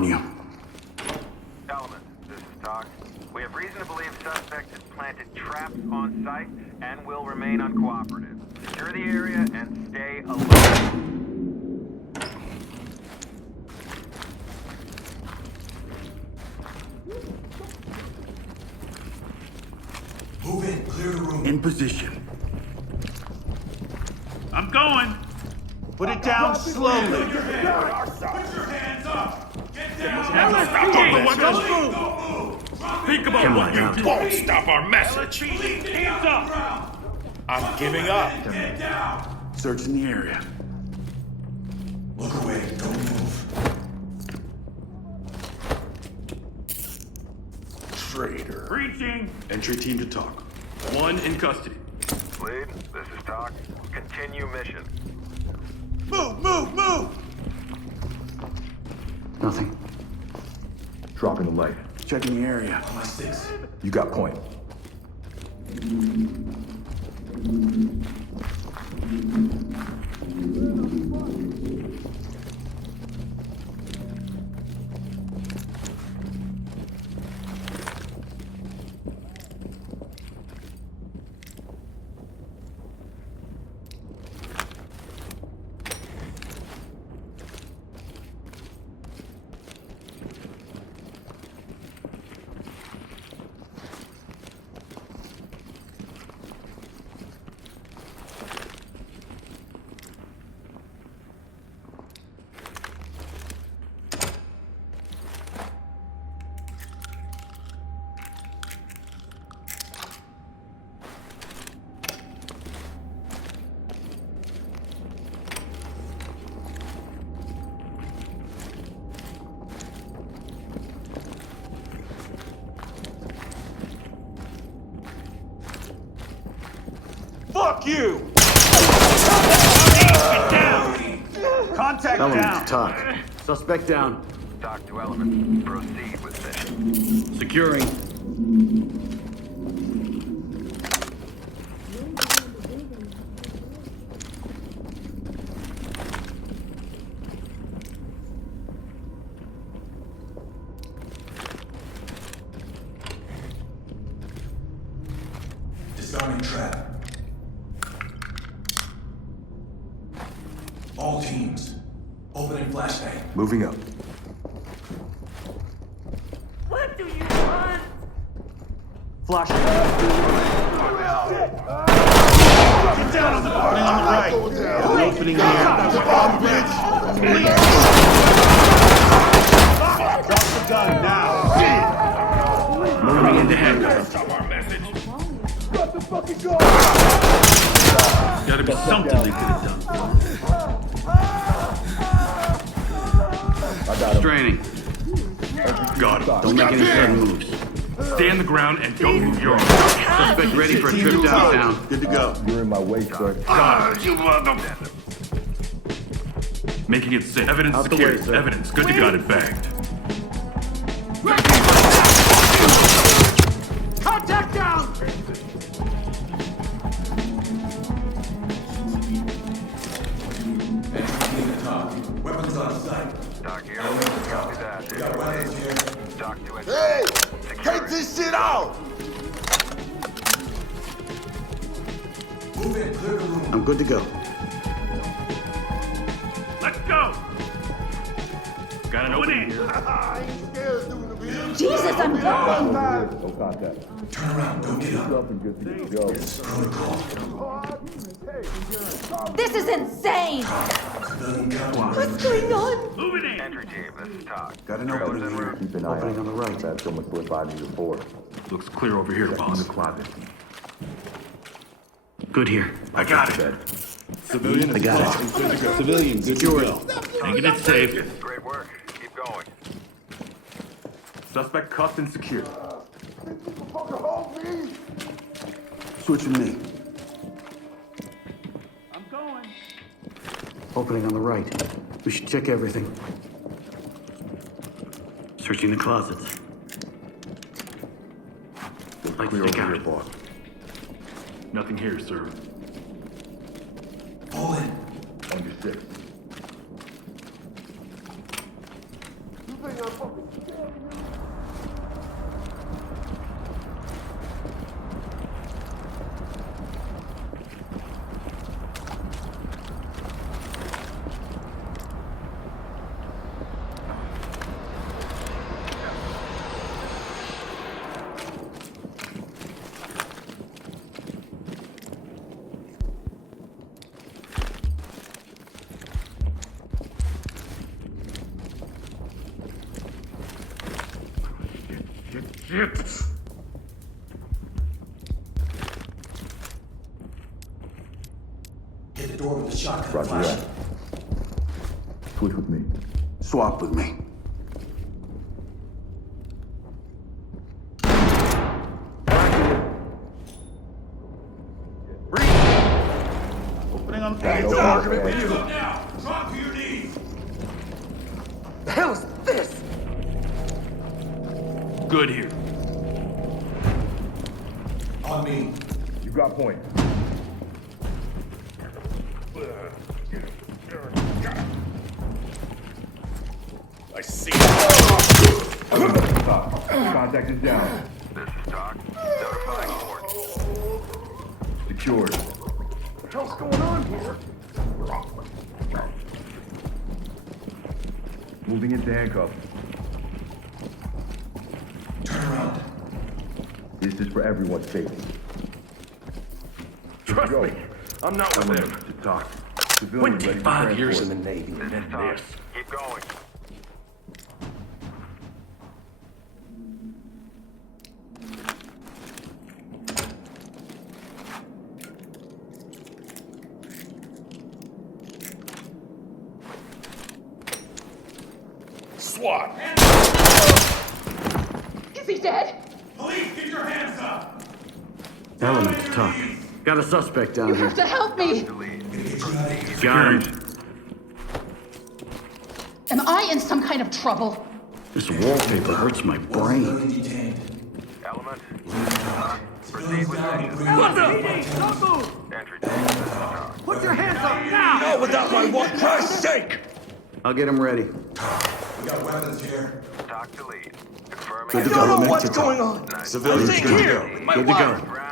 on you. Element, this is Talk. We have reason to believe suspect has planted traps on site and will remain uncooperative. Secure the area and stay alert. Move in, clear the room. In position. I'm going. Put it down slowly. Put your hands up. Get down. Stop Don't move. Think about Come what on, you now. do. Won't stop our message. Hands up. I'm giving up. Get down. Searching the area. Look away, don't move. Traitor. Breaching. Entry team to talk. One in custody. Lead, this is Talk. Continue mission. Move! Nothing. Dropping the light. Checking the area. On my six. You got point. Fuck you! Contact Element down. to talk. Suspect down. Talk to Element. Proceed with mission. Securing. Disarming trap. All teams. Opening flashbang. Moving up. What do you want? Flashing. Get down on the opening on the right. An opening here. Drop the gun now. Moving into handcuffs. Stop our message. Gotta be something they could have done. I got him. Straining. Got him. Don't make any sudden moves. Stay on the ground and don't move your arms. Suspect ready for a trip downtown. Good to go. You're in my way, sir. You mother... Making it safe. Evidence Out the secured. way, sir. Evidence. Good to got it bagged. Contact down! Entry team to talk. Weapons on site. Talk here. Copy that. Got weapons here. Talk to it. Hey! Secure Take it. this shit out! Move in, clear the room. I'm good to go. Let's go. Got an opening here. Jesus, I'm going! No contact. Turn around, don't get up. Up and good to go. It's protocol. This is insane! Civilian count. What's going on? Moving in. Entry team, this is Talk. Got an Trailers opening en here. route. Keep an eye Opening out. on the right. That's someone slip I need report. Looks clear over here, In boss. the closet. Good here. I got it. Civilian I got it. Civilian, good to go. Taking it safe. Great work. Keep going. Suspect cuffed and secured. Switching me. I'm going. Opening on the right. We should check everything. Searching the closets. Lights Clear stick over here, out. boss. Nothing here, sir. Pull in. On your six. Shit. Hit the door with the shotgun Roger flash. that. Switch with me. Swap with me. Opening on Got no Target problem. with you. Now, drop to your knees. The hell is this? Good here. On me. You got point. I see. Contact is down. This is Doc. Notifying court. Secured. What the hell's going on here? Moving into handcuffs. Turn around. This is for everyone's safety. Trust Go. me, I'm not with them. To talk. Civilian ready for 25 years in transport. the Navy This and is then Doc. this. Keep going. SWAT. Is he dead? Police, get your hands up. Element to talk. Got a suspect down You here. have to help me. Gonna get you out of here. Got him. Am I in some kind of trouble? This wallpaper hurts my brain. Civilian detained. Element. Civilians with down. action. Bring What them the? to Don't move! Entry team. Put your hands up now! Not without my one Christ's sake. I'll get him ready. We got weapons here. Talk to lead. Confirming. Good to I don't know go. what's going on. Nice. Civilians Good good to here. go. My Good to wife. go. Ground